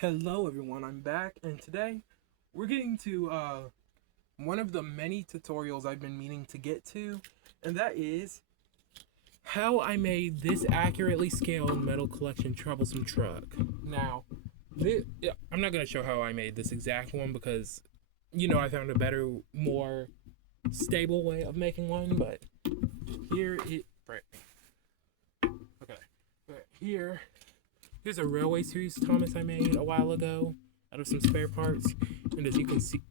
Hello everyone, I'm back, and today we're getting to one of the many tutorials I've been meaning to get to, and that is how I made this accurately scaled metal collection troublesome truck. Now, I'm not going to show how I made this exact one because, I found a better, more stable way of making one, but here's a Railway Series Thomas I made a while ago out of some spare parts, and as you can see,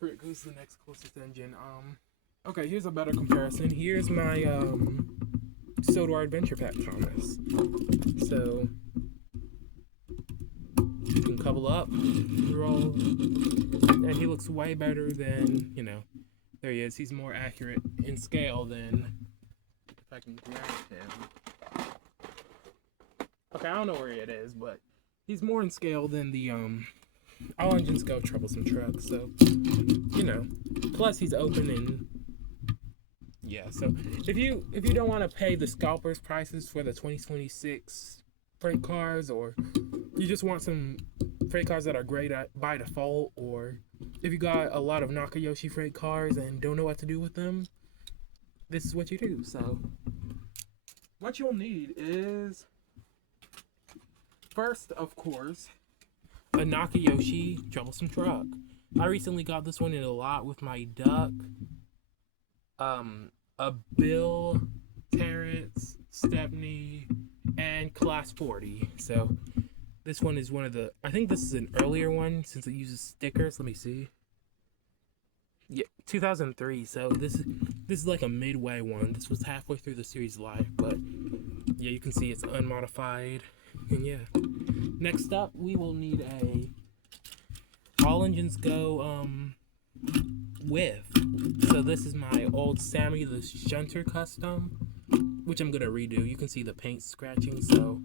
who's the next closest engine? Okay, here's a better comparison. Here's my Sodor Adventure Pack Thomas. So you can couple up, roll, and he looks way better than there he is. He's more accurate in scale than. If I can grab him. Okay, I don't know where it is, but he's more in scale than the All Engines Go Troublesome truck. So, plus he's open and so if you don't want to pay the scalpers prices for the 2026 freight cars, or you just want some freight cars that are great by default, or if you got a lot of Yoshi freight cars and don't know what to do with them, this is what you do. So what you'll need is, first, of course, a Yoshi troublesome truck. I recently got this one in a lot with my duck, a Bill, Terrence, Stepney, and Class 40. So this one is one of the, I think this is an earlier one since it uses stickers. Let me see. Yeah, 2003. So this is like a midway one. This was halfway through the series life, but yeah, you can see it's unmodified. And yeah, next up we will need a All Engines Go whiff. So this is my old Sammy the Shunter custom, which I'm gonna redo. You can see the paint scratching. So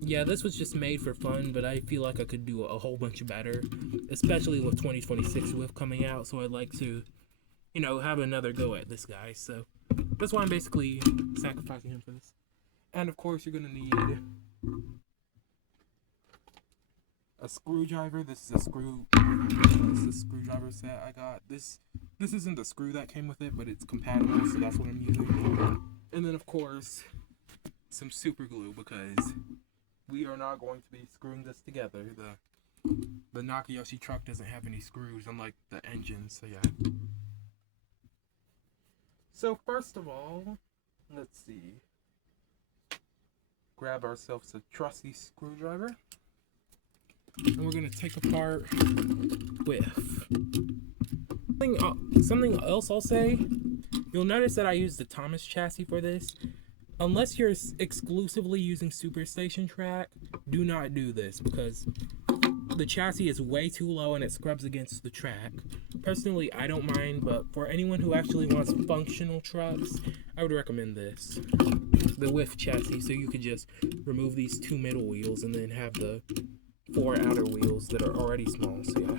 yeah, this was just made for fun, but I feel like I could do a whole bunch better, especially with 2026 whiff coming out. So I'd like to, have another go at this guy. So that's why I'm basically sacrificing him for this. And of course, you're gonna need a screwdriver. This is a screwdriver set I got. This isn't the screw that came with it, but it's compatible, so that's what I'm using. And then of course, some super glue, because we are not going to be screwing this together. The Yoshi truck doesn't have any screws, unlike the engine, so yeah. So first of all, let's see. Grab ourselves a trusty screwdriver. And we're going to take apart whiff. Something else I'll say, you'll notice that I used the Thomas chassis for this. Unless you're exclusively using Superstation track, do not do this, because the chassis is way too low and it scrubs against the track. Personally, I don't mind, but for anyone who actually wants functional trucks, I would recommend this. The whiff chassis, so you could just remove these two middle wheels and then have the 4 outer wheels that are already small, so yeah.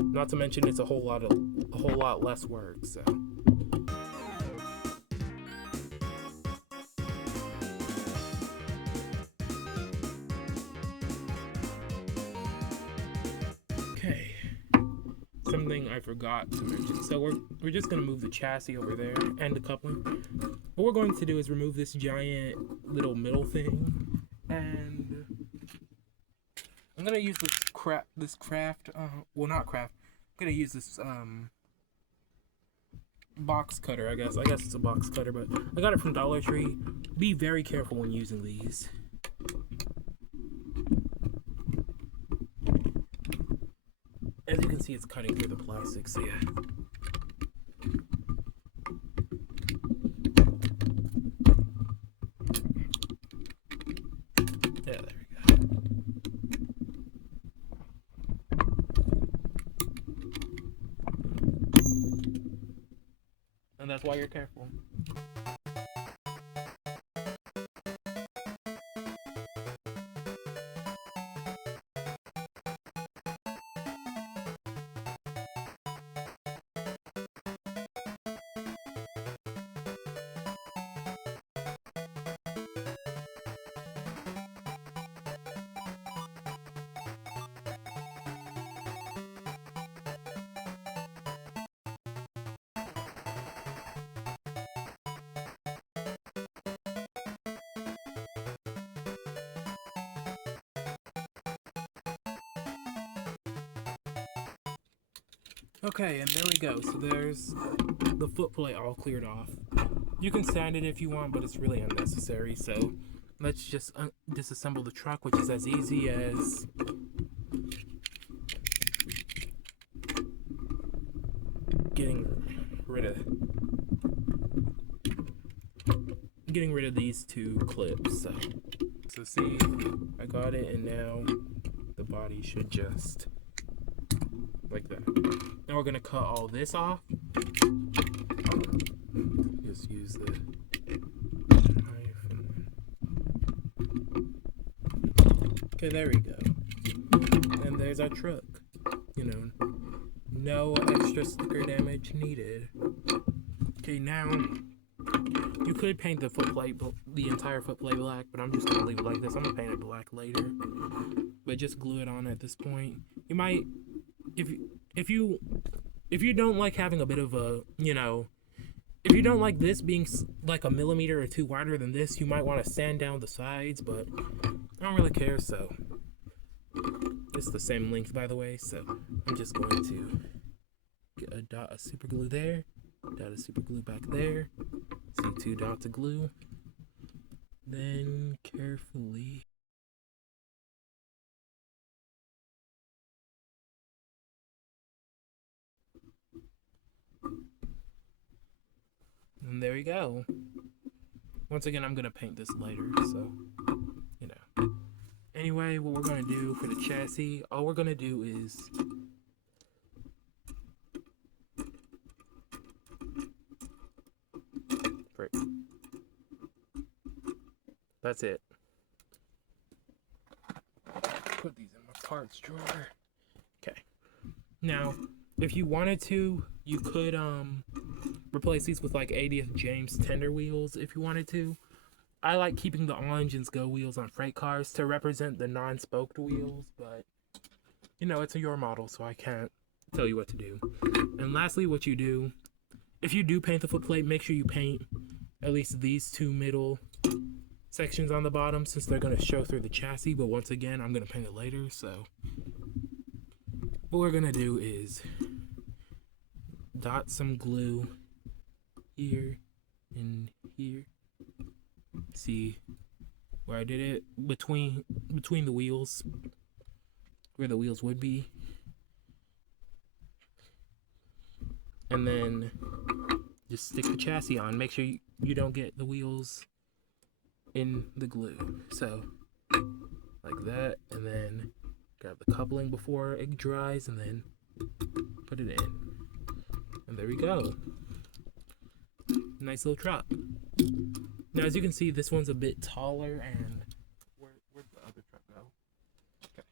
Not to mention it's a whole lot less work, so. Okay, something I forgot to mention. So we're just gonna move the chassis over there and the coupling. What we're going to do is remove this giant little middle thing, and I'm gonna use this craft. Well, not craft. I'm gonna use this box cutter. I guess it's a box cutter, but I got it from Dollar Tree. Be very careful when using these. As you can see, it's cutting through the plastic, so yeah. Yeah, there we go. And that's why you're careful. Okay, and there we go. So there's the footplate all cleared off. You can sand it if you want, but it's really unnecessary. So let's just disassemble the truck, which is as easy as getting rid of these two clips. So see, I got it, and now the body should just like that. Now we're gonna cut all this off. Just use the knife. Okay, there we go. And there's our truck. You know, no extra sticker damage needed. Okay, now you could paint the footplate, the entire footplate black, but I'm just gonna leave it like this. I'm gonna paint it black later, but just glue it on at this point. You might, if you don't like having a bit of a, you know, if you don't like this being like a millimeter or two wider than this, you might want to sand down the sides, but I don't really care. So it's the same length, by the way. So I'm just going to get a dot of super glue there, dot of super glue back there. See, 2 dots of glue. Then carefully. And there we go. Once again, I'm gonna paint this later, so you know. Anyway, what we're gonna do for the chassis, all we're gonna do is that's it. Put these in my parts drawer. Okay. Now, if you wanted to, you could replace these with like 80th James tender wheels if you wanted to. I like keeping the orange and go wheels on freight cars to represent the non-spoked wheels, but you know, it's your model, so I can't tell you what to do. And lastly, what you do, if you do paint the footplate, make sure you paint at least these two middle sections on the bottom, since they're going to show through the chassis. But once again, I'm going to paint it later. So what we're going to do is dot some glue here and here. See where I did it between the wheels, where the wheels would be, and then just stick the chassis on. Make sure you don't get the wheels in the glue. So like that, and then grab the coupling before it dries, and then put it in, and there we go. Nice little truck. Now, as you can see, this one's a bit taller, and where'd the other truck go? Okay.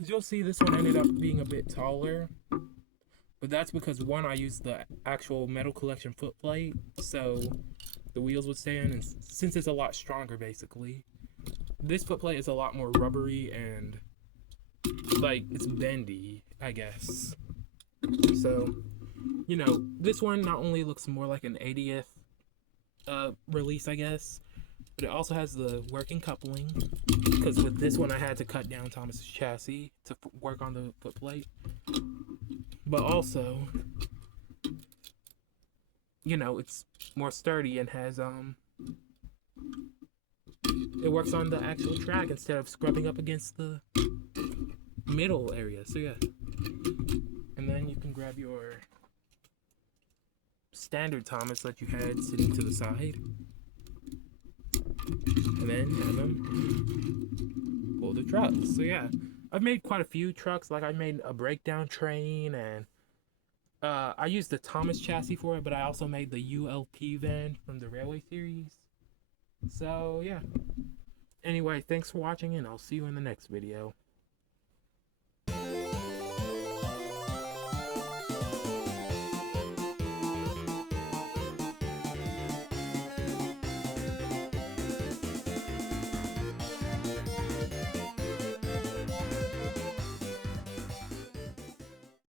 As you'll see, this one ended up being a bit taller, but that's because, one, I used the actual Metal Collection footplate, so the wheels would stay in, and since it's a lot stronger, basically, this footplate is a lot more rubbery and, like, it's bendy, I guess. So, you know, this one not only looks more like an 80th release, I guess, but it also has the working coupling, because with this one I had to cut down Thomas's chassis to work on the footplate. But also, you know, it's more sturdy and has it works on the actual track instead of scrubbing up against the middle area. So yeah, and then you can grab your standard Thomas that you had sitting to the side, and then have them pull the truck. So yeah, I've made quite a few trucks. Like I made a breakdown train, and I used the Thomas chassis for it, but I also made the ULP van from the Railway series. So yeah. Anyway, thanks for watching, and I'll see you in the next video.